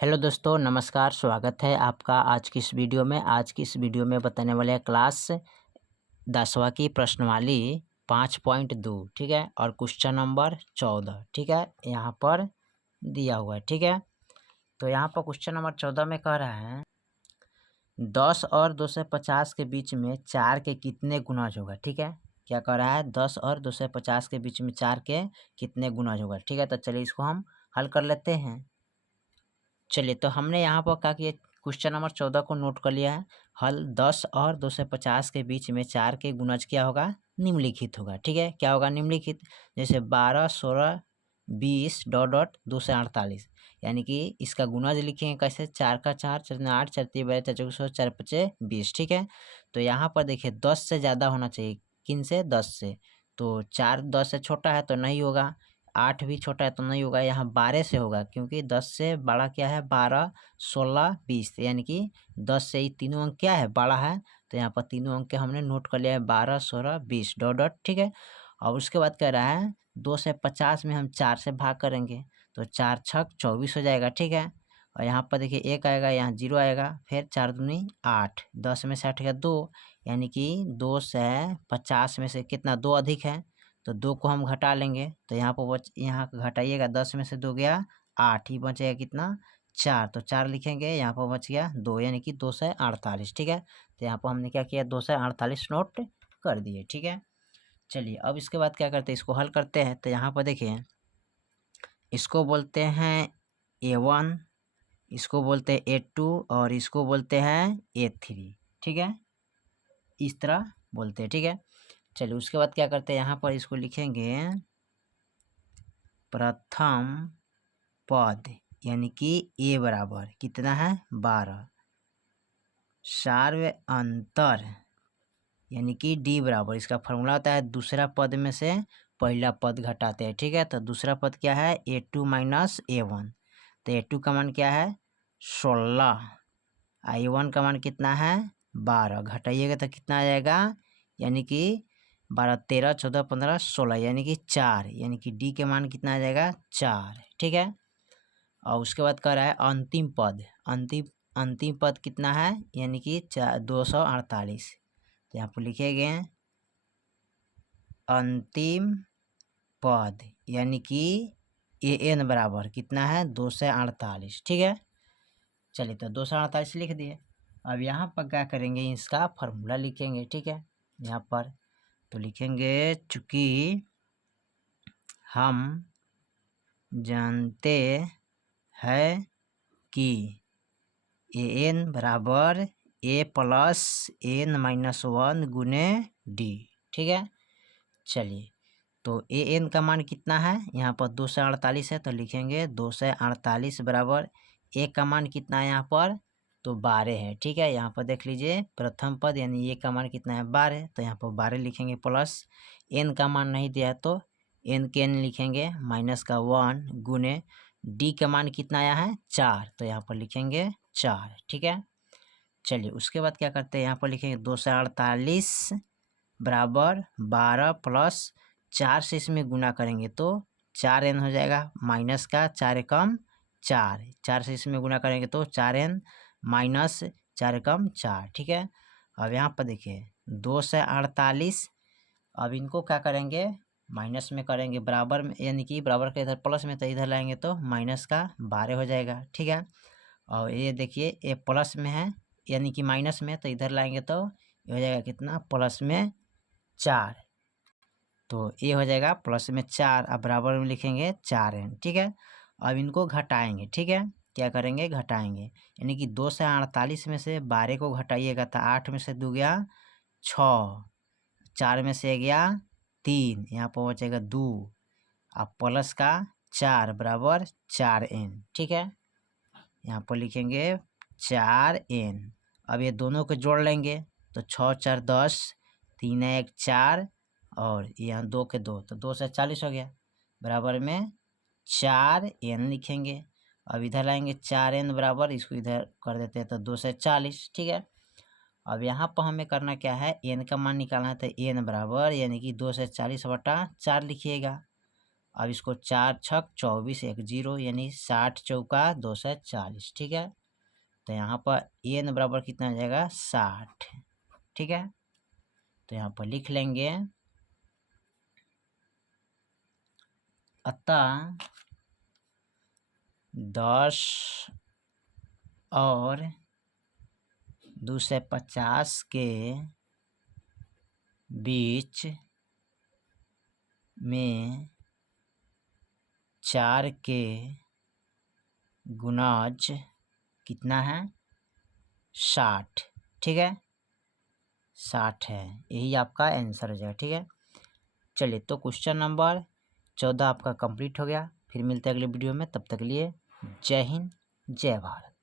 Hello दोस्तों, नमस्कार। स्वागत है आपका आज की इस वीडियो में। आज की इस वीडियो में बताने वाले हैं क्लास 10वीं की प्रश्नवाली 5.2, ठीक है, और क्वेश्चन नंबर 14, ठीक है, यहाँ पर दिया हुआ है, ठीक है। तो यहाँ पर क्वेश्चन नंबर 14 में कह रहा है 10 और 250 के बीच में 4 के कितने गुणज होगा, ठीक है। क्या कह रहा है 10 और 250 के बीच में 4 के कितने गुणज होगा, ठीक है। तो चलिए इसको हम हल कर लेते हैं। चलिए, तो हमने यहाँ पर क्या किया, क्वेश्चन नंबर 14 को नोट कर लिया है। हल 10 और 250 के बीच में 4 के गुणज क्या होगा, निम्नलिखित होगा, ठीक है। क्या होगा निम्नलिखित, जैसे 12, 16, 20 डॉट डॉट 248, यानी कि इसका गुणज लिखेंगे कैसे, 4 का 4, 4 8, 4 3 12, 4 4 16, 4 5 20, ठीक है। तो यहाँ पर देखिए 10 से ज़्यादा होना चाहिए, किन से, 10 से। तो 4 10 से छोटा है तो नहीं होगा, 8 भी छोटा है तो नहीं होगा, यहाँ 12 से होगा, क्योंकि 10 से बड़ा क्या है, 12, 16, 20, यानी कि 10 से ही तीनों अंक क्या है, बड़ा है। तो यहाँ पर तीनों अंक के हमने नोट कर लिया है, 12, 16, 20 डॉट डॉट, ठीक है। और उसके बाद कह रहा है 2 से 50 में हम 4 से भाग करेंगे तो 4 छक 24 हो जाएगा, ठीक है। और यहाँ पर देखिए 1 आएगा, यहाँ 0 आएगा, फिर 4 दूनी 8, 10 में से 8 गया 2, यानी कि 2 से 50 में से कितना, 2 अधिक है, तो 2 को हम घटा लेंगे। तो यहाँ पर यहाँ घटाइएगा, 10 में से 2 गया 8, ही बचेगा कितना, 4, तो 4 लिखेंगे, यहाँ पर बच गया 2, यानी कि 2 से 48, ठीक है। तो यहाँ पर हमने क्या किया, 2 से 48 नोट कर दिए, ठीक है। चलिए, अब इसके बाद क्या करते हैं, इसको हल करते हैं। तो यहाँ पर देखिए, इसको बोलते हैं A1, इसको बोलते हैं A2 और इसको बोलते हैं A3, ठीक है, इस तरह बोलते हैं, ठीक है। चलिए, उसके बाद क्या करते हैं, यहाँ पर इसको लिखेंगे प्रथम पद, यानी कि A बराबर कितना है, 12, सार्व अंतर यानी कि D बराबर, इसका फॉर्मूला होता है दूसरा पद में से पहला पद घटाते हैं, ठीक है। तो दूसरा पद क्या है, A2 माइनस A1, तो A2 का मान क्या है, 16, A1 का मान कितना है, 12, घटाइएगा तो कितना आ जाएगा, यानी कि 12, 13, 14, 15, 16, यानी कि 4, यानी कि D के मान कितना आ जाएगा, 4, ठीक है। और उसके बाद कह रहा है अंतिम पद, अंतिम पद कितना है, यानी कि 248, तो यहाँ पर लिखेंगे अंतिम पद, यानी कि AN बराबर कितना है, 248, ठीक है। चलिए, तो 248 लिख दिए। अब यहाँ पर क्या करेंगे, इसका फॉर्मूला लिखेंगे, ठीक है। यहाँ पर तो लिखेंगे, चूँकि हम जानते हैं कि AN बराबर A प्लस N माइनस 1 गुने D, ठीक है। चलिए, तो AN का मान कितना है, यहाँ पर 248 है, तो लिखेंगे 248 बराबर A का मान कितना है, यहाँ पर तो 12 है, ठीक है। यहाँ पर देख लीजिए प्रथम पद यानी A का मान कितना है, 12, तो यहाँ पर 12 लिखेंगे, प्लस N का मान नहीं दिया है तो N के N लिखेंगे, माइनस का 1 गुने D का मान कितना आया है, 4, तो यहाँ पर लिखेंगे 4, ठीक है। चलिए, उसके बाद क्या करते हैं, यहाँ पर लिखेंगे 248 बराबर 12 प्लस 4 से इसमें गुना करेंगे तो 4n हो जाएगा, माइनस का 4 एकम 4, 4 से इसमें गुना करेंगे तो 4n माइनस 4 एकम 4, ठीक है। अब यहाँ पर देखिए 2 से 48, अब इनको क्या करेंगे, माइनस में करेंगे, बराबर में, यानी कि बराबर का इधर प्लस में, तो इधर लाएंगे तो माइनस का 12 हो जाएगा, ठीक है। और ये देखिए ये प्लस में है, यानी कि माइनस में, तो इधर लाएंगे तो ये हो जाएगा कितना, प्लस में 4, तो ये हो जाएगा प्लस में 4, अब बराबर में लिखेंगे 4n, ठीक है। अब इनको घटाएंगे, ठीक है, क्या करेंगे, घटाएंगे, यानी कि 2 से 48 में से 12 को घटाइएगा तो 8 में से 2 गया 6, 4 में से गया 3, यहाँ पर बचेगा 2, अब प्लस का 4 बराबर 4n, ठीक है। यहाँ पर लिखेंगे 4n। अब ये दोनों को जोड़ लेंगे तो 6 4 10, 3 1 4, और यहाँ 2 के 2, तो 2 से 40 हो गया, बराबर में 4n लिखेंगे। अब इधर लाएंगे 4n बराबर, इसको इधर कर देते हैं तो 2 से 40, ठीक है। अब यहाँ पर हमें करना क्या है, n का मान निकालना है, तो n बराबर यानी कि 2 से 40 बटा 4 लिखिएगा। अब इसको 4 छक 24 1 0 यानी 60 चौका 240। ठीक है, तो यहाँ पर n बराबर कितना आ जाएगा 60। ठीक है, तो यहाँ पर लिख लेंगे अतः 10 और 250 के बीच में 4 के गुणाज कितना है 60। ठीक है, 60 है, यही आपका आंसर हो जाएगा। ठीक है, चलिए तो क्वेश्चन नंबर 14 आपका कंप्लीट हो गया। फिर मिलते हैं अगले वीडियो में, तब तक के लिए जय हिंद जय भारत।